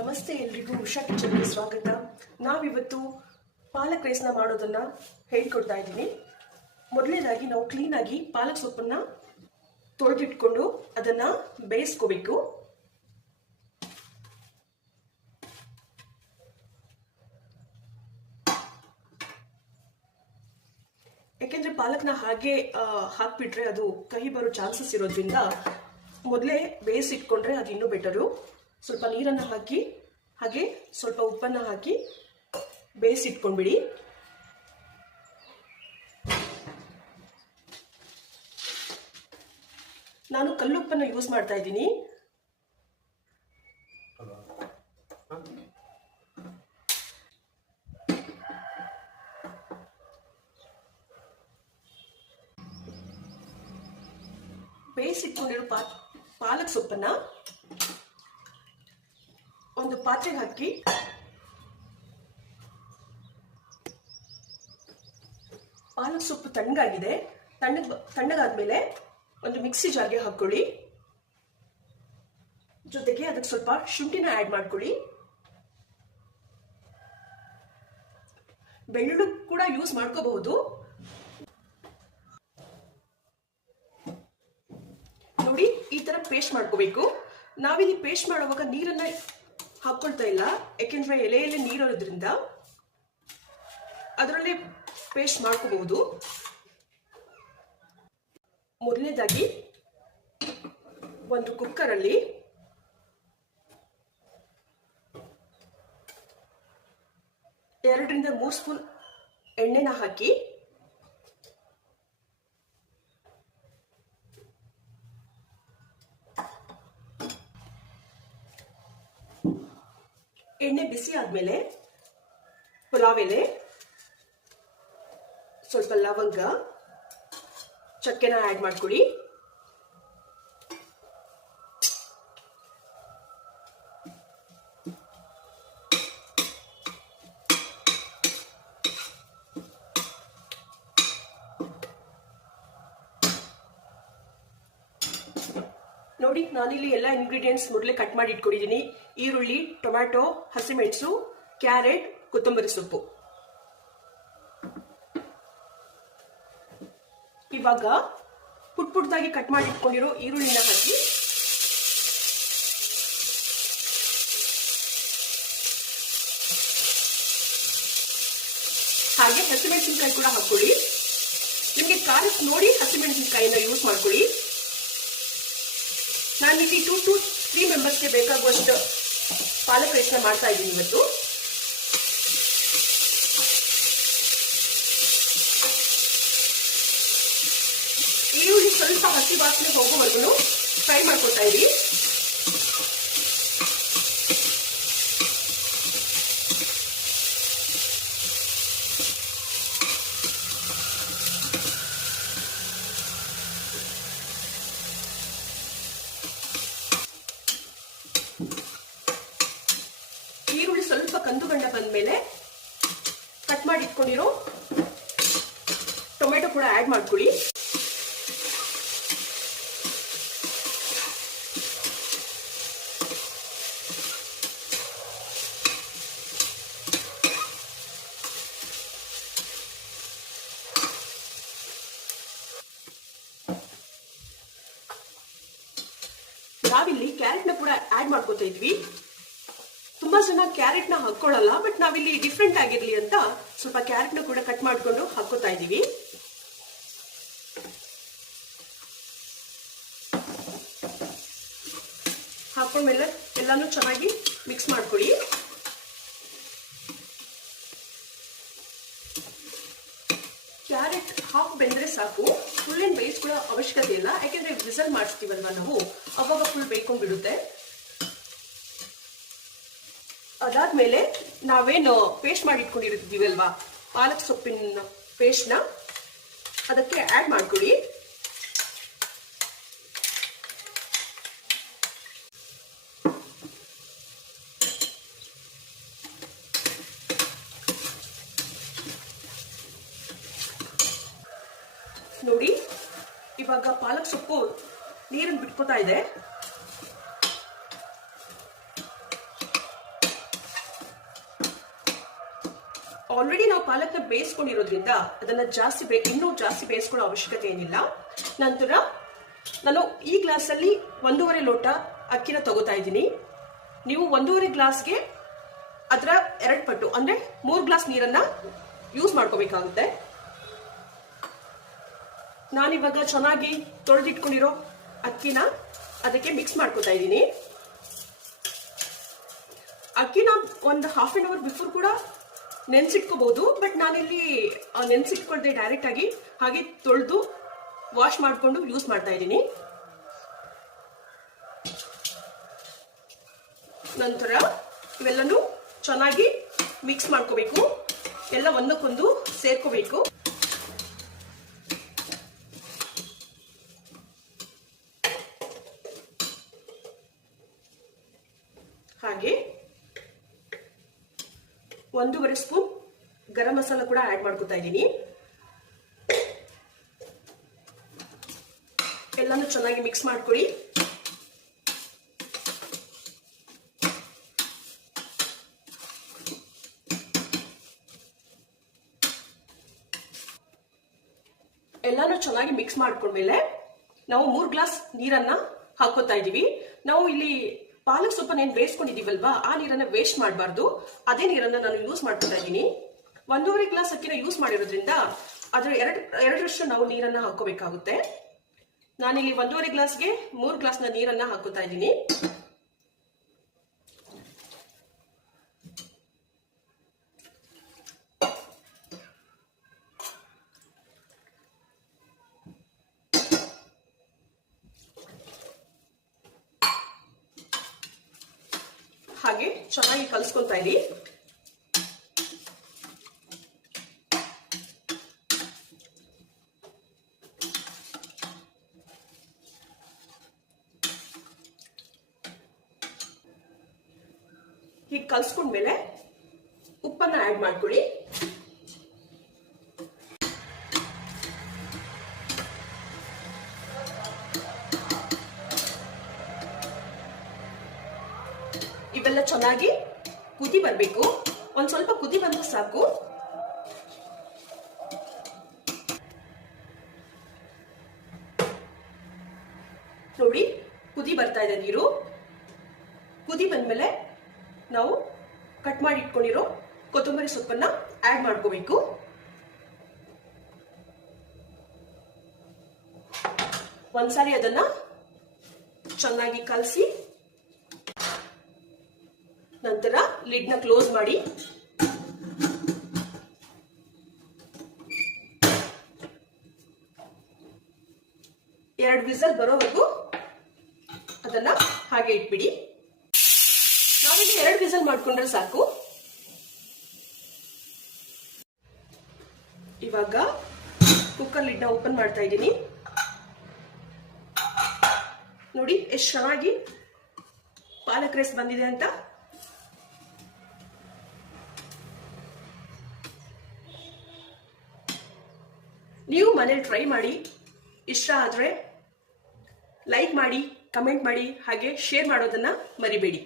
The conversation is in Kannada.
ನಮಸ್ತೆ ಎಲ್ರಿಗೂ ಉಷಾ ಕಿಚನ್ಗೆ ಸ್ವಾಗತ. ನಾವಿವತ್ತು ಪಾಲಕ್ ರೈಸ್ನ ಮಾಡೋದನ್ನ ಹೇಳ್ಕೊಡ್ತಾ ಇದ್ದೀನಿ. ಮೊದಲನೇದಾಗಿ ನಾವು ಕ್ಲೀನಾಗಿ ಪಾಲಕ್ ಸೊಪ್ಪನ್ನ ತೊಳೆದಿಟ್ಕೊಂಡು ಅದನ್ನ ಬೇಯಿಸ್ಕೋಬೇಕು. ಯಾಕೆಂದ್ರೆ ಪಾಲಕ್ನ ಹಾಗೆ ಹಾಕ್ಬಿಟ್ರೆ ಅದು ಕಹಿ ಬರೋ ಚಾನ್ಸಸ್ ಇರೋದ್ರಿಂದ ಮೊದಲೇ ಬೇಯಿಸಿಟ್ಕೊಂಡ್ರೆ ಅದು ಇನ್ನೂ ಬೆಟರು ಸ್ವಲ್ಪ ನೀರನ್ನು ಹಾಕಿ, ಹಾಗೆ ಸ್ವಲ್ಪ ಉಪ್ಪನ್ನು ಹಾಕಿ ಬೇಯಿಸಿಟ್ಕೊಂಡ್ಬಿಡಿ. ನಾನು ಕಲ್ಲುಪ್ಪನ್ನು ಯೂಸ್ ಮಾಡ್ತಾ ಇದ್ದೀನಿ. ಬೇಯಿಸಿಟ್ಕೊಂಡಿರೋ ಪಾಲಕ್ ಸೊಪ್ಪನ್ನ ಒಂದು ಪಾತ್ರೆಗೆ ಹಾಕಿ. ಪಾಲಕ್ ಸೊಪ್ಪು ತಣ್ಣಗಾಗಿದೆ. ತಣ್ಣಗ್ ತಣ್ಣಗಾದ್ಮೇಲೆ ಒಂದು ಮಿಕ್ಸಿ ಜಾರ್ಗೆ ಹಾಕೊಳ್ಳಿ ಜೊತೆಗೆ ಅದಕ್ಕೆ ಸ್ವಲ್ಪ ಶುಂಠಿನ ಆ್ಯಡ್ ಮಾಡ್ಕೊಳ್ಳಿ. ಬೆಳ್ಳುಳ್ಳಿ ಕೂಡ ಯೂಸ್ ಮಾಡ್ಕೋಬಹುದು. ನೋಡಿ, ಈ ತರ ಪೇಸ್ಟ್ ಮಾಡ್ಕೋಬೇಕು. ನಾವಿಲ್ಲಿ ಪೇಸ್ಟ್ ಮಾಡುವಾಗ ನೀರನ್ನ ಹಾಕೊಳ್ತಾ ಇಲ್ಲ. ಯಾಕೆಂದ್ರೆ ಎಲೆಯಲ್ಲಿ ನೀರಿರೋದ್ರಿಂದ ಅದರಲ್ಲಿ ಪೇಸ್ಟ್ ಮಾಡ್ಕೋಬಹುದು. ಮೊದಲನೇದಾಗಿ ಒಂದು ಕುಕ್ಕರಲ್ಲಿ ಎರಡರಿಂದ ಮೂರು ಸ್ಪೂನ್ ಎಣ್ಣೆನ ಹಾಕಿ ಎಣ್ಣೆ ಬಿಸಿ ಆದಮೇಲೆ ಪುಲಾವ್ ಎಲೆ ಸ್ವಲ್ಪ ಲವಂಗ ಚಕ್ಕೆನ ಆ್ಯಡ್ ಮಾಡ್ಕೊಳ್ಳಿ. ನೋಡಿ, ನಾನಿಲ್ಲಿ ಎಲ್ಲ ಇಂಗ್ರೀಡಿಯೆಂಟ್ಸ್ ಮೊದಲೇ ಕಟ್ ಮಾಡಿ ಇಟ್ಕೊಂಡಿದ್ದೀನಿ ಈರುಳ್ಳಿ, ಟೊಮ್ಯಾಟೊ, ಹಸಿಮೆಣಸು, ಕ್ಯಾರೆಟ್, ಕೊತ್ತಂಬರಿ ಸೊಪ್ಪು. ಇವಾಗ ಪುಟ್ ಪುಟ್ದಾಗಿ ಕಟ್ ಮಾಡಿ ಇಟ್ಕೊಂಡಿರೋ ಈರುಳ್ಳಿನ ಹಾಕಿ. ಹಾಗೆ ಹಸಿಮೆಣಸಿನಕಾಯಿ ಕೂಡ ಹಾಕೊಳ್ಳಿ ನಿಮಗೆ ಖಾರಕ್ಕೆ ನೋಡಿ ಹಸಿಮೆಣಸಿನಕಾಯಿನ ಯೂಸ್ ಮಾಡ್ಕೊಳ್ಳಿ. ನಾನಿಲ್ಲಿ ಟೂ ಟು ತ್ರೀ ಮೆಂಬರ್ಸ್ಗೆ ಬೇಕಾಗುವಷ್ಟು ಪಾಲಕ್ ರೈಸ್ನ ಮಾಡ್ತಾ ಇದ್ದೀನಿ ಇವತ್ತು. ಈರುಳ್ಳಿ ಸ್ವಲ್ಪ ಹಸಿ ವಾಸನೆ ಹೋಗೋವರೆಗೂ ಫ್ರೈ ಮಾಡ್ಕೊತಾ ಇರಿ ಈರುಳ್ಳಿ ಸ್ವಲ್ಪ ಕಂದು ಬಂದ್ಮೇಲೆ ಕಟ್ ಮಾಡಿ ಇಟ್ಕೊಂಡಿರೋ ಟೊಮೆಟೊ ಕೂಡ ಆ್ಯಡ್ ಮಾಡ್ಕೊಳ್ಳಿ. ನಾವಿಲ್ಲಿ ಕ್ಯಾರೆಟ್ನ ಕೂಡ ಆ್ಯಡ್ ಮಾಡ್ಕೋತಾ ಇದ್ವಿ. ತುಂಬಾ ಜನ ಕ್ಯಾರೆಟ್ನ ಹಾಕೊಳ್ಳಲ್ಲ ಬಟ್ ನಾವಿಲ್ಲಿ ಡಿಫ್ರೆಂಟ್ ಆಗಿರ್ಲಿ ಅಂತ ಸ್ವಲ್ಪ ಕ್ಯಾರೆಟ್ನ ಕೂಡ ಕಟ್ ಮಾಡ್ಕೊಂಡು ಹಾಕೋತಾ ಇದೀವಿ ಹಾಕೊಂಡ್ಮೇಲೆ ಎಲ್ಲಾನು ಚೆನ್ನಾಗಿ ಮಿಕ್ಸ್ ಮಾಡ್ಕೊಳ್ಳಿ. ಕ್ಯಾರೆಟ್ ಹಾಫ್ ಬೆಂದ್ರೆ ಸಾಕು ಫುಲ್ ಏನ್ ಬೇಯಿಸ್ಕೊಳ್ಳೋ ಅವಶ್ಯಕತೆ ಇಲ್ಲ, ಯಾಕೆಂದ್ರೆ ವಿಸಲ್ ಮಾಡಿಸ್ತೀವಲ್ವಾ ನಾವು, ಅವಾಗ ಫುಲ್ ಬೇಯ್ಕೊಂಡ್ಬಿಡುತ್ತೆ. ಅದಾದ್ಮೇಲೆ ನಾವೇನು ಪೇಸ್ಟ್ ಮಾಡಿ ಇಟ್ಕೊಂಡಿರ್ತೀವಲ್ವಾ ಪಾಲಕ್ ಸೊಪ್ಪಿನ ಪೇಸ್ಟ್ನ ಅದಕ್ಕೆ ಆ್ಯಡ್ ಮಾಡ್ಕೊಳ್ಳಿ. ನೋಡಿ, ಇವಾಗ ಪಾಲಕ್ ಸೊಪ್ಪು ನೀರನ್ನು ಬಿಟ್ಕೋತಾ ಇದೆ. ಆಲ್ರೆಡಿ ನಾವು ಪಾಲಕ್ನ ಬೇಯಿಸ್ಕೊಂಡಿರೋದ್ರಿಂದ ಅದನ್ನ ಜಾಸ್ತಿ ಬೇ ಇನ್ನೂ ಜಾಸ್ತಿ ಬೇಯಿಸ್ಕೊಳ್ಳೋ ಅವಶ್ಯಕತೆ ಏನಿಲ್ಲ. ನಂತರ ನಾನು ಈ ಗ್ಲಾಸಲ್ಲಿ ಒಂದೂವರೆ ಲೋಟ ಅಕ್ಕಿನ ತಗೋತಾ ಇದ್ದೀನಿ. ನೀವು ಒಂದೂವರೆ ಗ್ಲಾಸ್ಗೆ ಅದರ ಎರಡು ಪಟ್ಟು, ಅಂದ್ರೆ ಮೂರು ಗ್ಲಾಸ್ ನೀರನ್ನ ಯೂಸ್ ಮಾಡ್ಕೋಬೇಕಾಗುತ್ತೆ. ನಾನಿವಾಗ ಚೆನ್ನಾಗಿ ತೊಳೆದಿಟ್ಕೊಂಡಿರೋ ಅಕ್ಕಿನ ಅದಕ್ಕೆ ಮಿಕ್ಸ್ ಮಾಡ್ಕೋತಾ ಇದ್ದೀನಿ. ಅಕ್ಕಿನ ಒಂದು ಹಾಫ್ ಆನ್ ಅವರ್ ಬಿಫೋರ್ ಕೂಡ ನೆನ್ಸಿಟ್ಕೋಬಹುದು ಬಟ್ ನಾನಿಲ್ಲಿ ನೆನ್ಸಿಟ್ಕೊಳ್ದೆ ಡೈರೆಕ್ಟ್ ಆಗಿ ಹಾಗೆ ತೊಳೆದು ವಾಶ್ ಮಾಡಿಕೊಂಡು ಯೂಸ್ ಮಾಡ್ತಾ ಇದ್ದೀನಿ. ನಂತರ ಇವೆಲ್ಲನೂ ಚೆನ್ನಾಗಿ ಮಿಕ್ಸ್ ಮಾಡ್ಕೋಬೇಕು. ಎಲ್ಲ ಒಂದಕ್ಕೊಂದು ಸೇರ್ಕೋಬೇಕು ಹಾಗೆ ಒಂದೂವರೆ ಸ್ಪೂನ್ ಗರಂ ಮಸಾಲ ಕೂಡ ಆಡ್ ಮಾಡ್ಕೊತಾ ಇದ್ದೀನಿ. ಎಲ್ಲನೂ ಚೆನ್ನಾಗಿ ಮಿಕ್ಸ್ ಮಾಡ್ಕೊಳ್ಳಿ ಎಲ್ಲಾನು ಚೆನ್ನಾಗಿ ಮಿಕ್ಸ್ ಮಾಡ್ಕೊಂಡ್ಮೇಲೆ ನಾವು ಮೂರು ಗ್ಲಾಸ್ ನೀರನ್ನ ಹಾಕೋತಾ ಇದೀವಿ ನಾವು ಇಲ್ಲಿ ಪಾಲಕ್ ಸೊಪ್ಪನ್ನ ಏನ್ ಬೇಯಿಸ್ಕೊಂಡಿದೀವಲ್ವಾ ಆ ನೀರನ್ನ ವೇಸ್ಟ್ ಮಾಡಬಾರ್ದು. ಅದೇ ನೀರನ್ನ ನಾನು ಯೂಸ್ ಮಾಡ್ಕೊತಾ ಇದ್ದೀನಿ. ಒಂದೂವರೆ ಗ್ಲಾಸ್ ಅಕ್ಕಿನ ಯೂಸ್ ಮಾಡಿರೋದ್ರಿಂದ ಅದರ ಎರಡು, ಎರಡರಷ್ಟು ನಾವು ನೀರನ್ನ ಹಾಕೋಬೇಕಾಗುತ್ತೆ ನಾನಿಲ್ಲಿ ಒಂದೂವರೆ ಗ್ಲಾಸ್ಗೆ ಮೂರು ಗ್ಲಾಸ್ನ ನೀರನ್ನ ಹಾಕೋತಾ ಇದ್ದೀನಿ. ಹಾಗೆ ಚೆನ್ನಾಗಿ ಕಲಿಸ್ಕೊತಾ ಇರಿ. ಹೀಗೆ ಕಲ್ಸ್ಕೊಂಡ್ಮೇಲೆ ಉಪ್ಪನ್ನ ಆ್ಯಡ್ ಮಾಡ್ಕೊಳ್ಳಿ. ಇವೆಲ್ಲ ಚೆನ್ನಾಗಿ ಕುದಿ ಬರಬೇಕು. ಒಂದು ಸ್ವಲ್ಪ ಕುದಿ ಬಂದ್ರೆ ಸಾಕು. ನೋಡಿ, ಕುದಿ ಬರ್ತಾ ಇದೆ ನೀರು. ಕುದಿ ಬಂದ್ಮೇಲೆ ನಾವು ಕಟ್ ಮಾಡಿ ಇಟ್ಕೊಂಡಿರೋ ಕೊತ್ತಂಬರಿ ಸೊಪ್ಪನ್ನ ಆಡ್ ಮಾಡ್ಕೋಬೇಕು. ಒಂದ್ಸಾರಿ ಅದನ್ನ ಚೆನ್ನಾಗಿ ಕಲಸಿ ನಂತರ ಲಿಡ್ನ ಕ್ಲೋಸ್ ಮಾಡಿ. ಎರಡು ವಿಸಲ್ ಬರೋವರೆಗೂ ಅದನ್ನ ಹಾಗೆ ಇಟ್ಬಿಡಿ. ನಾವೀಗ ಎರಡು ವಿಸಲ್ ಮಾಡ್ಕೊಂಡ್ರೆ ಸಾಕು. ಇವಾಗ ಕುಕ್ಕರ್ ಲಿಡ್ನ ಓಪನ್ ಮಾಡ್ತಾ ಇದ್ದೀನಿ. ನೋಡಿ, ಎಷ್ಟು ಚೆನ್ನಾಗಿ ಪಾಲಕ್ ರೈಸ್ ಬಂದಿದೆ ಅಂತ. ನೀವು ಮನೇಲಿ ಟ್ರೈ ಮಾಡಿ ಇಷ್ಟ ಆದರೆ ಲೈಕ್ ಮಾಡಿ ಕಮೆಂಟ್ ಮಾಡಿ ಹಾಗೆ ಶೇರ್ ಮಾಡೋದನ್ನು ಮರಿಬೇಡಿ.